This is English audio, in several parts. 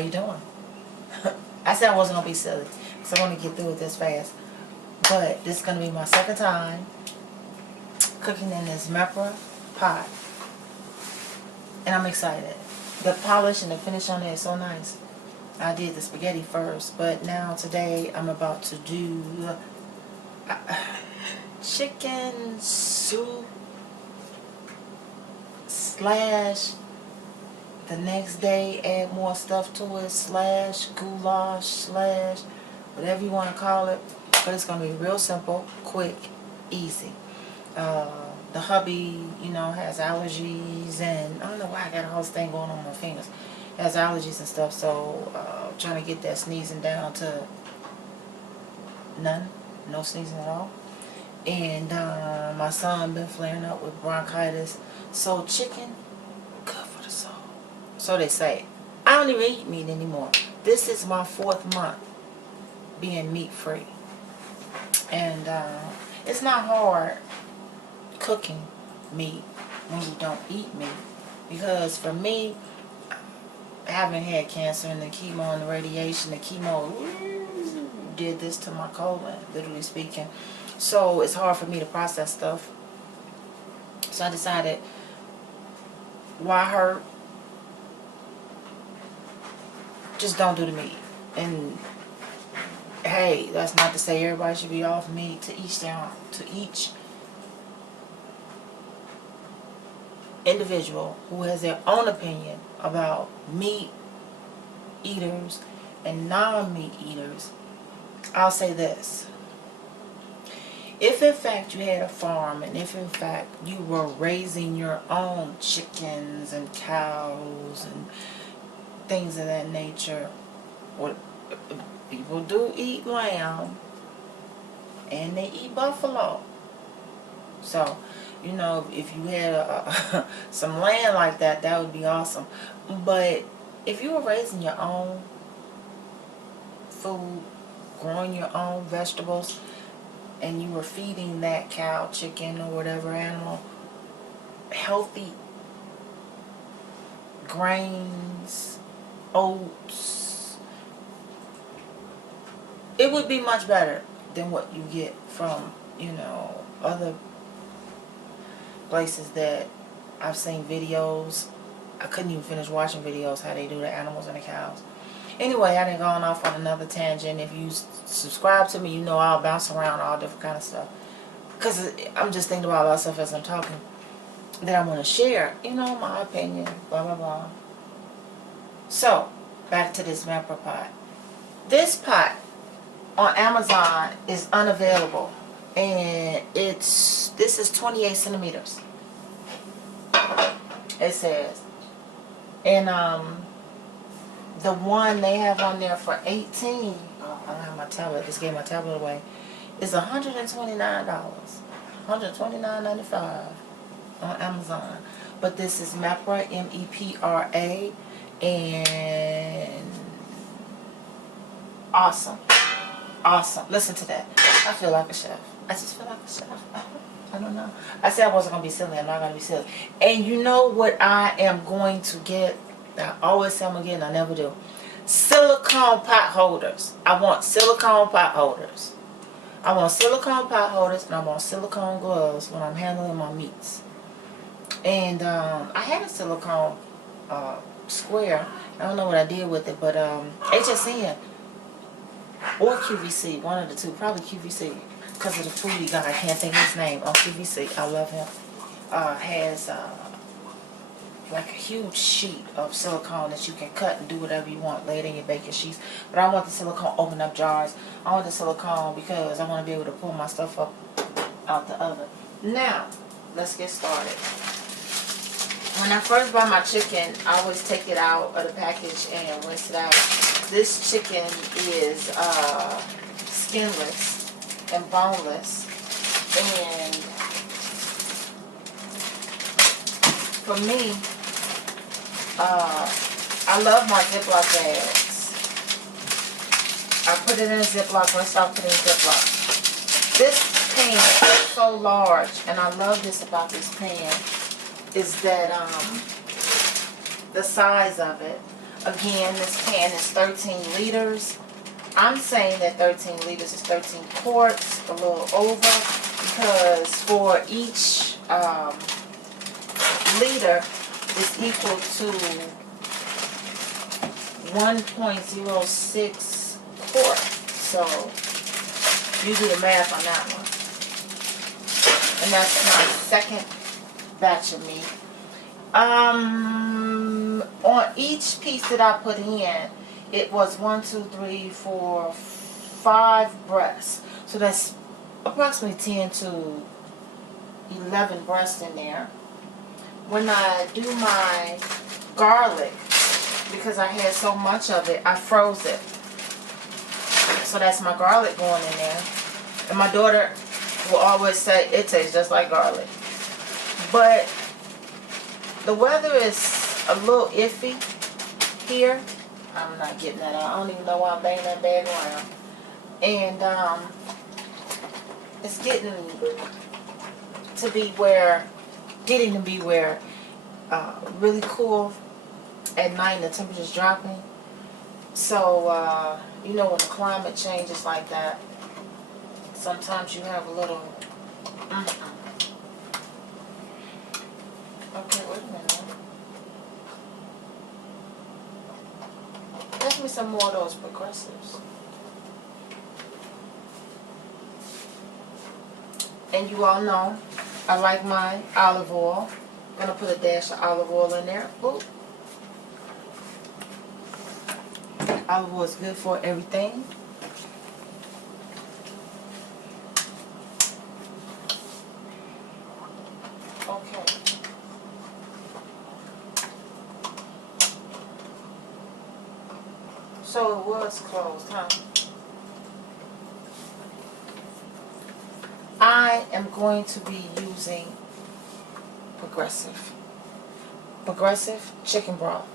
you doing? I said I wasn't going to be silly, because I want to get through it this fast. But this is going to be my second time cooking in this Mepra pot. And I'm excited. The polish and the finish on it is so nice. I did the spaghetti first, but now today I'm about to do chicken soup slash the next day add more stuff to it slash goulash slash whatever you want to call it. But it's going to be real simple, quick, easy. The hubby, you know, has allergies, and I don't know why I got a whole thing going on my fingers. Has allergies and stuff, so trying to get that sneezing down to none, no sneezing at all. And my son been flaring up with bronchitis, so chicken, good for the soul. So they say. I don't even eat meat anymore. This is my 4th month being meat free, and it's not hard cooking meat when you don't eat meat, because for me, having had cancer and the chemo and the radiation, the chemo did this to my colon, literally speaking. So it's hard for me to process stuff. So I decided, why hurt? Just don't do the meat. And hey, that's not to say everybody should be off meat. To each individual who has their own opinion about meat eaters and non-meat eaters. I'll say this: if in fact you had a farm, and if in fact you were raising your own chickens and cows and things of that nature, or people do eat lamb and they eat buffalo. So, you know, if you had some land like that, that would be awesome. But if you were raising your own food, growing your own vegetables, and you were feeding that cow, chicken, or whatever animal healthy grains, oats, it would be much better than what you get from, you know, other places that I've seen videos. I couldn't even finish watching videos how they do the animals and the cows. Anyway, I done gone off on another tangent. If you subscribe to me, you know I'll bounce around all different kind of stuff, because I'm just thinking about a lot of stuff as I'm talking that I want to share, you know, my opinion, blah blah blah. So back to this Mepra pot. This pot on Amazon is unavailable, and this is 28 centimeters. It says, and the one they have on there for 18. Oh, I don't have my tablet. I just gave my tablet away. Is $129, $129.95 on Amazon. But this is Mepra, M-E-P-R-A, and awesome. Awesome. Listen to that. I feel like a chef. I just feel like a chef. I don't know. I said I wasn't going to be silly. I'm not going to be silly. And you know what I am going to get? I always say I'm going to get, and I never do. Silicone pot holders. I want silicone pot holders. I want silicone pot holders, and I want silicone gloves when I'm handling my meats. And I had a silicone square. I don't know what I did with it, but HSN or QVC, one of the two, probably QVC, because of the foodie guy, I can't think of his name, on QVC, I love him, has like a huge sheet of silicone that you can cut and do whatever you want, lay it in your baking sheets. But I want the silicone open up jars. I want the silicone because I want to be able to pull my stuff up out the oven. Now, let's get started. When I first buy my chicken, I always take it out of the package and rinse it out. This chicken is skinless and boneless, and for me, I love my Ziploc bags. I put it in a Ziploc, rinse out, put it in a Ziploc. This pan is so large, and I love this about this pan, is that the size of it. Again, this pan is 13 liters. I'm saying that 13 liters is 13 quarts, a little over, because for each liter is equal to 1.06 quarts. So you do the math on that one. And that's my second batch of meat. On each piece that I put in, it was 1, 2, 3, 4, 5 breasts. So that's approximately 10 to 11 breasts in there. When I do my garlic, because I had so much of it, I froze it. So that's my garlic going in there. And my daughter will always say it tastes just like garlic. But the weather is a little iffy here. I'm not getting that out. I don't even know why I'm banging that bag around. And it's getting to be where really cool at night and the temperature's dropping. So, you know, when the climate changes like that, sometimes you have a little... Okay, wait a minute. Pass me some more of those progressives. And you all know, I like my olive oil. I'm going to put a dash of olive oil in there. Ooh. Olive oil is good for everything. Okay. So it was closed, huh? I am going to be using Progressive chicken broth.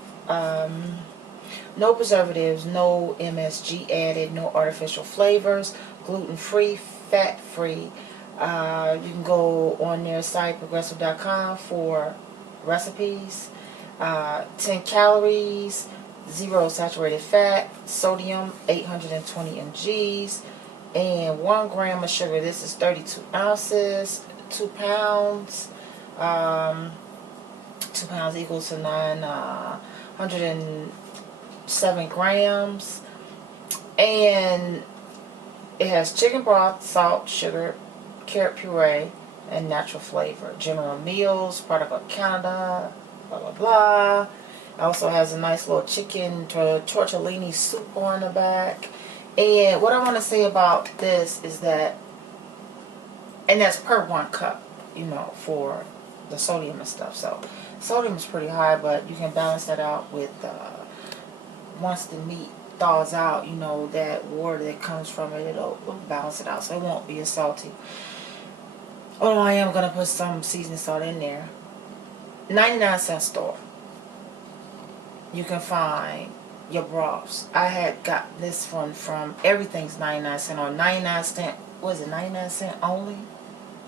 No preservatives, no MSG added, no artificial flavors, gluten-free, fat-free. You can go on their site, progressive.com, for recipes. 10 calories, 0 saturated fat, sodium 820 mgs, and 1 gram of sugar. This is 32 ounces, 2 pounds. 2 pounds equals to 907 grams. And it has chicken broth, salt, sugar, carrot puree, and natural flavor. General Meals, product of Canada, blah, blah, blah. It also has a nice little chicken tortellini soup on the back. And what I want to say about this is that, and that's per 1 cup, you know, for the sodium and stuff. So sodium is pretty high, but you can balance that out with, once the meat thaws out, you know, that water that comes from it, it'll balance it out, so it won't be as salty. Although I am going to put some seasoning salt in there. 99-cent store. You can find your broths. I had got this one from Everything's 99 cent or 99 cent. Was it 99 cent only?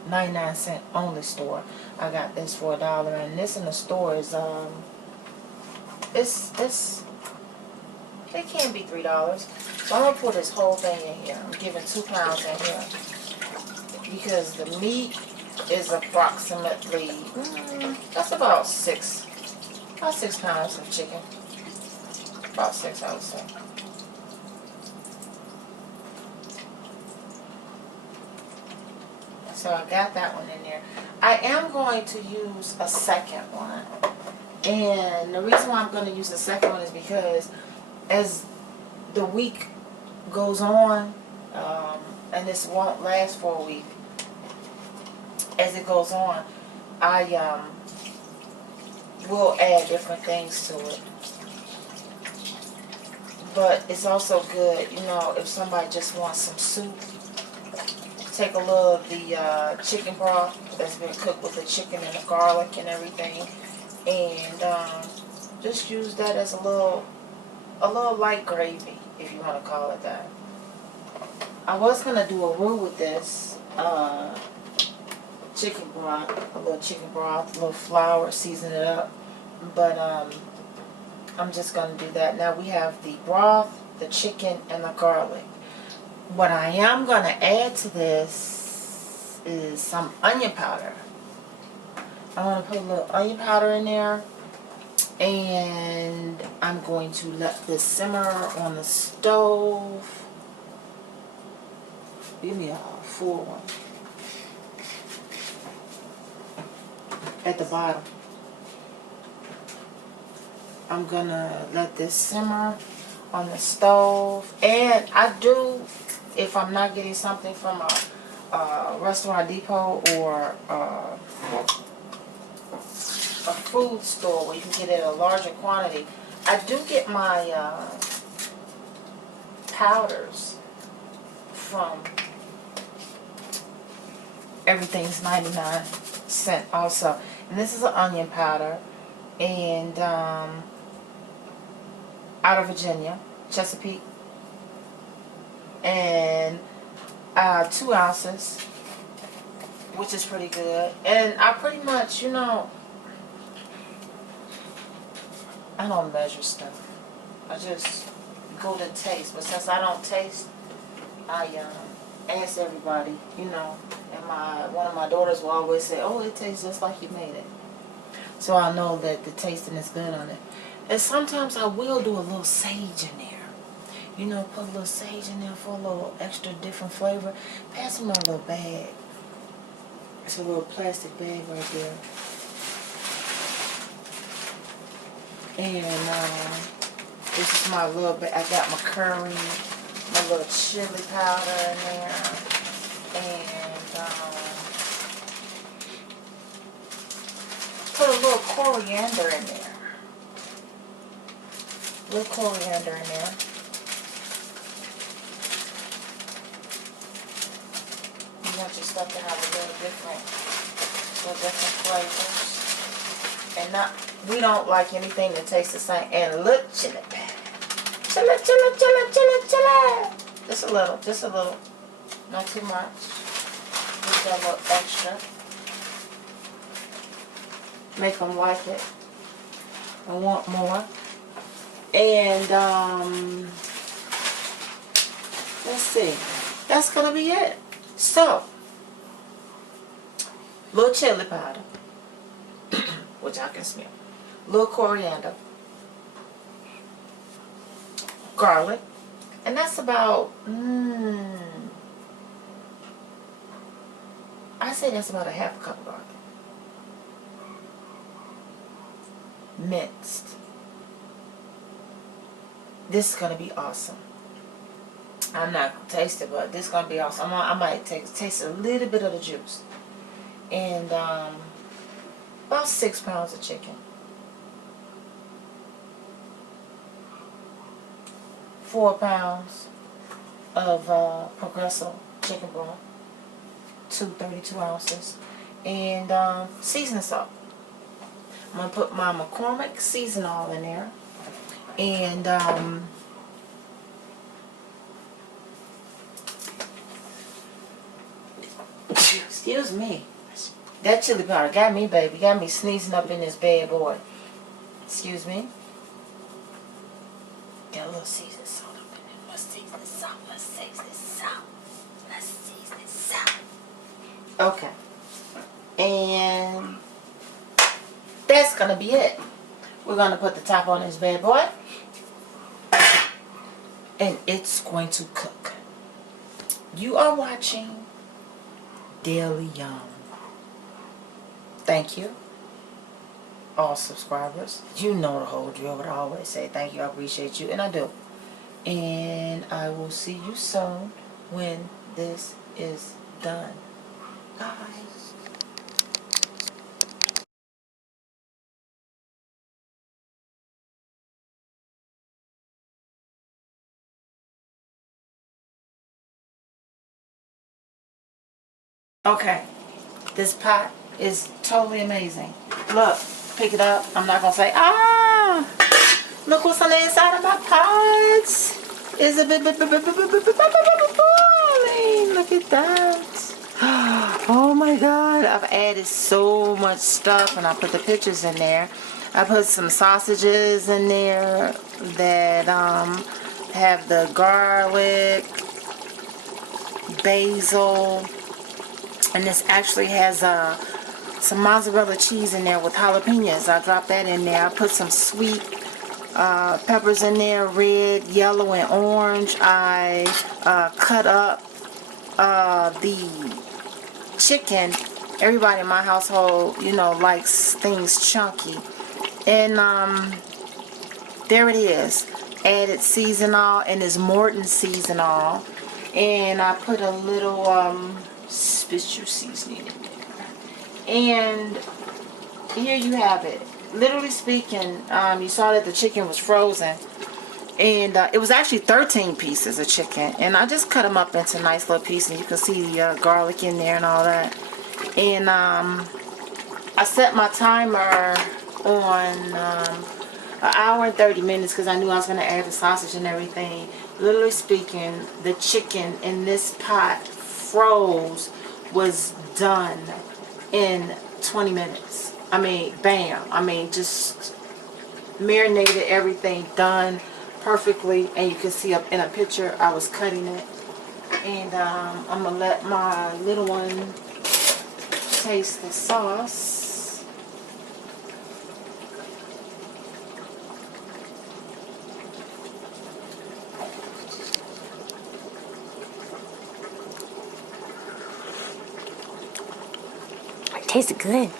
99 cent only store. I got this for $1, and this in the store is it can be $3. So I'm gonna put this whole thing in here. I'm giving 2 pounds in here because the meat is approximately that's about 6 pounds of chicken. About 6, I would say. So I got that one in there. I am going to use a second one. And the reason why I'm going to use the second one is because as the week goes on, and this won't last for a week, as it goes on, I will add different things to it. But it's also good, you know, if somebody just wants some soup, take a little of the chicken broth that's been cooked with the chicken and the garlic and everything, and just use that as a little light gravy, if you want to call it that. I was gonna do a roux with this chicken broth, a little chicken broth, a little flour, season it up, but I'm just going to do that. Now we have the broth, the chicken, and the garlic. What I am going to add to this is some onion powder. I'm going to put a little onion powder in there. And I'm going to let this simmer on the stove. Give me a full one. At the bottom. I'm gonna let this simmer on the stove. And I do, if I'm not getting something from a restaurant depot or a food store where you can get it in a larger quantity, I do get my powders from Everything's 99¢ also. And this is an onion powder, and out of Virginia, Chesapeake, and 2 ounces, which is pretty good. And I pretty much, you know, I don't measure stuff. I just go to taste. But since I don't taste, I ask everybody, you know. And one of my daughters will always say, "Oh, it tastes just like you made it." So I know that the tasting is good on it. And sometimes I will do a little sage in there. You know, put a little sage in there for a little extra different flavor. Pass me my little bag. It's a little plastic bag right there. And this is my little bit. I got my curry, my little chili powder in there, and put a little coriander in there. A little coriander in there. You want your stuff to have a little different flavors. And not, we don't like anything that tastes the same. And a little chili powder. Chili. Just a little. Not too much. Just a little extra. Make them like it. I want more. And, let's see. That's going to be it. So, little chili powder, which I can smell. Little coriander. Garlic. And that's about, I say that's about a half a cup of garlic. Minced. This is going to be awesome. I'm not going to taste it, but this is going to be awesome. I might taste a little bit of the juice. And about 6 pounds of chicken. 4 pounds of Progresso chicken broth. 32 ounces. And seasoning salt. I'm going to put my McCormick season oil in there. And excuse me. That chili powder got me, baby. Got me sneezing up in this bad boy. Excuse me. Got a little seasoning salt up in there. Let's season salt. Okay. And that's going to be it. We're going to put the top on this bad boy. And it's going to cook. You are watching Daily Yum. Thank you, all subscribers. You know the whole drill, but I always say thank you, I appreciate you, and I do. And I will see you soon when this is done. Bye. Okay, this pot is totally amazing. Look, pick it up. I'm not going to say, look what's on the inside of my pots. It's a bit boiling. Look at that. Oh my God, I've added so much stuff, and I put the pictures in there. I put some sausages in there that have the garlic, basil, and this actually has some mozzarella cheese in there with jalapenos. I dropped that in there. I put some sweet peppers in there, red, yellow, and orange. I cut up the chicken. Everybody in my household, you know, likes things chunky. And there it is. Added seasonal, and it's Morton seasonal. And I put a little special seasoning in there. And here you have it. Literally speaking, you saw that the chicken was frozen. And it was actually 13 pieces of chicken. And I just cut them up into nice little pieces. You can see the garlic in there and all that. And I set my timer on an hour and 30 minutes because I knew I was going to add the sausage and everything. Literally speaking, the chicken in this pot froze was done in 20 minutes. I mean, bam. I mean, just marinated everything, done perfectly. And you can see up in a picture I was cutting it. And I'm going to let my little one taste the sauce. It tastes good.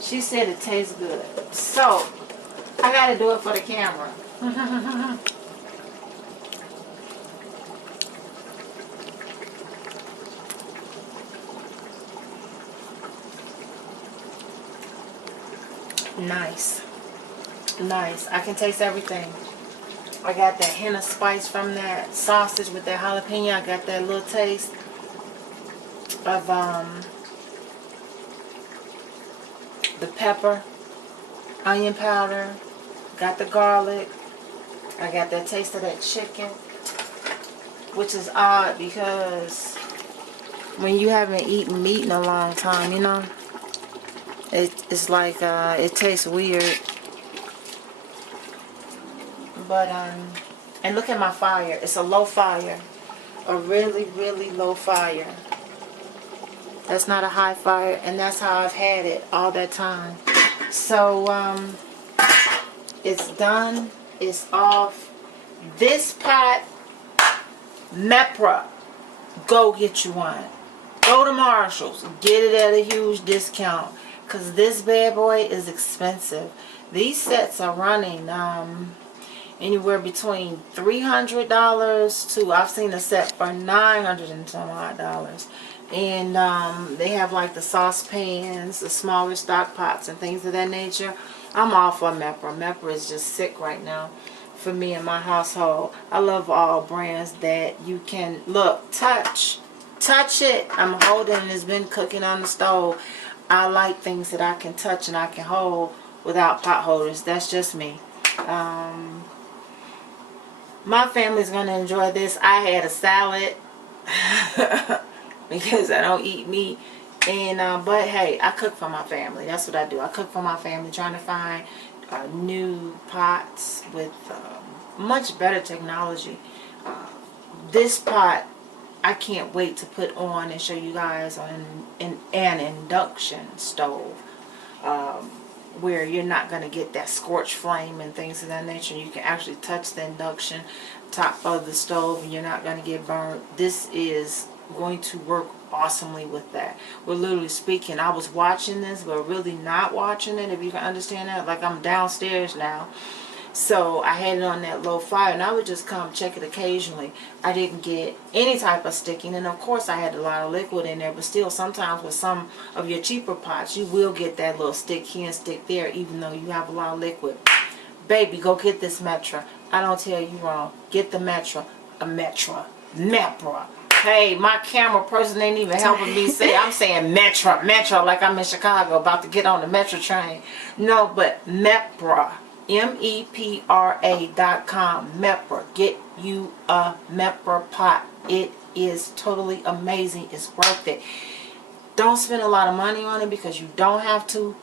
She said it tastes good. So, I gotta do it for the camera. Nice. Nice. I can taste everything. I got that hint of spice from that sausage with that jalapeno. I got that little taste of the pepper, onion powder, got the garlic. I got that taste of that chicken, which is odd because when you haven't eaten meat in a long time, you know, it's like it tastes weird. But and look at my fire. It's a low fire, a really, really low fire. That's not a high fire, and that's how I've had it all that time. So it's done. It's off. This pot, Mepra, go get you one. Go to Marshall's, get it at a huge discount, because this bad boy is expensive. These sets are running anywhere between $300 to, I've seen a set for $900 and some odd dollars. And they have like the saucepans, the smaller stock pots and things of that nature. I'm all for Mepra. Mepra is just sick right now for me and my household. I love all brands that you can, look, touch it. I'm holding and it's been cooking on the stove. I like things that I can touch and I can hold without pot holders. That's just me. My family's going to enjoy this. I had a salad because I don't eat meat. And but hey, I cook for my family. That's what I do. I cook for my family, trying to find new pots with much better technology. This pot, I can't wait to put on and show you guys on an induction stove. Where you're not going to get that scorched flame and things of that nature. You can actually touch the induction top of the stove and you're not going to get burned. This is going to work awesomely with that. We're literally speaking, I was watching this but really not watching it, if you can understand that. Like, I'm downstairs now, so I had it on that low fire and I would just come check it occasionally. I didn't get any type of sticking, and of course I had a lot of liquid in there, but still sometimes with some of your cheaper pots you will get that little stick here and stick there even though you have a lot of liquid. Baby, go get this Mepra. I don't tell you wrong. Get the Mepra. Mepra. Hey, my camera person ain't even helping me say. I'm saying Mepra, like I'm in Chicago about to get on the Metro train. No, but Mepra. MEPRA.com. Mepra. Get you a Mepra pot. It is totally amazing. It's worth it. Don't spend a lot of money on it because you don't have to.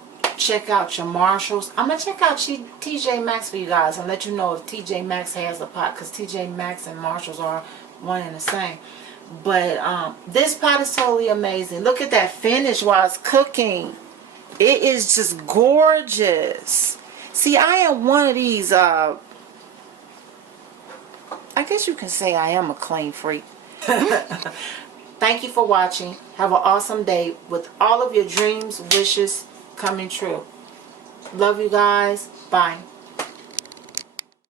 check out your Marshalls. I'm going to check out TJ Maxx for you guys and let you know if TJ Maxx has a pot, because TJ Maxx and Marshalls are one and the same. But this pot is totally amazing. Look at that finish while it's cooking. It is just gorgeous. See, I am one of these, I guess you can say I am a clean freak. Thank you for watching. Have an awesome day with all of your dreams, wishes coming true. Love you guys. Bye.